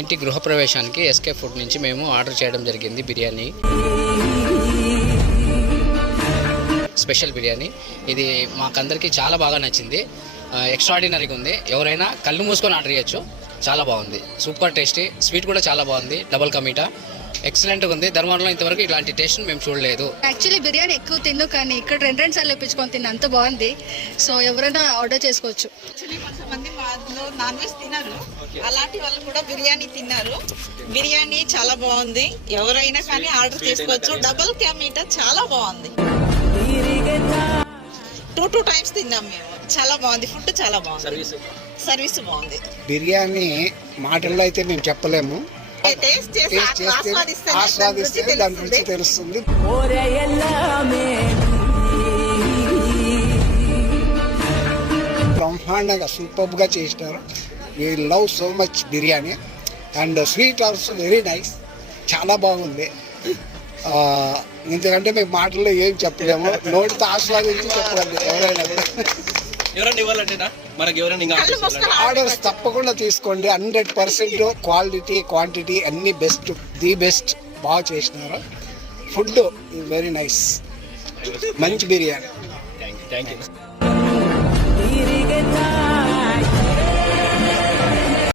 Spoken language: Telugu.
ఇంటి గృహప్రవేశానికి ఎస్కే ఫుడ్ నుంచి మేము ఆర్డర్ చేయడం జరిగింది బిర్యానీ, స్పెషల్ బిర్యానీ. ఇది మాకందరికీ చాలా బాగా నచ్చింది, ఎక్స్ట్రాడినరీగా ఉంది. ఎవరైనా కళ్ళు మూసుకొని ఆర్డర్ చేయొచ్చు. చాలా బాగుంది, సూపర్ టేస్టీ. స్వీట్ కూడా చాలా బాగుంది, డబల్ కమీటా ఎక్సలెంట్గా ఉంది. ధర్మవరంలో ఇంతవరకు ఇలాంటి టేస్ట్ మేము చూడలేదు. యాక్చువల్లీ బిర్యానీ ఎక్కువ తిన్ను, కానీ ఇక్కడ రెండు సార్లు ఇప్పించుకొని తిన్నా, అంత బాగుంది. సో ఎవరైనా ఆర్డర్ చేసుకోవచ్చు. కొంతమంది నాన్ వెజ్ తినరు, అలాంటి వాళ్ళు కూడా బిర్యానీ తిన్నారు. బిర్యానీ చాలా బాగుంది, ఎవరైనా కానీ ఆర్డర్ చేసుకోవచ్చు. డబుల్ కా మీటా చాలా బాగుంది. 2 times తిన్నాం మేము. చాలా బాగుంది, ఫుడ్ చాలా బాగుంది, సర్వీస్ బాగుంది. బిర్యానీ మాటల్లో అయితే మేము చెప్పలేము, టేస్ట్ చేసి ఆస్వాదిస్తే దాని రుచి తెలుస్తుంది. బ్రహ్మాండంగా సూపర్ గా చేసినారు. We love so much biryani and sweet also very nice, చాలా బాగుంది. ఎందుకంటే మేము మాటల్లో ఏం చెప్పలేము, నోటితో ఆస్వాదించి చెప్పగలరు ఎవరైనా. ఆర్డర్స్ తప్పకుండా తీసుకోండి. 100% క్వాలిటీ క్వాంటిటీ అన్ని బెస్ట్, ది బెస్ట్. బాగా చేసినారు. ఫుడ్ వెరీ నైస్, మంచి బిర్యానీ. Thank you.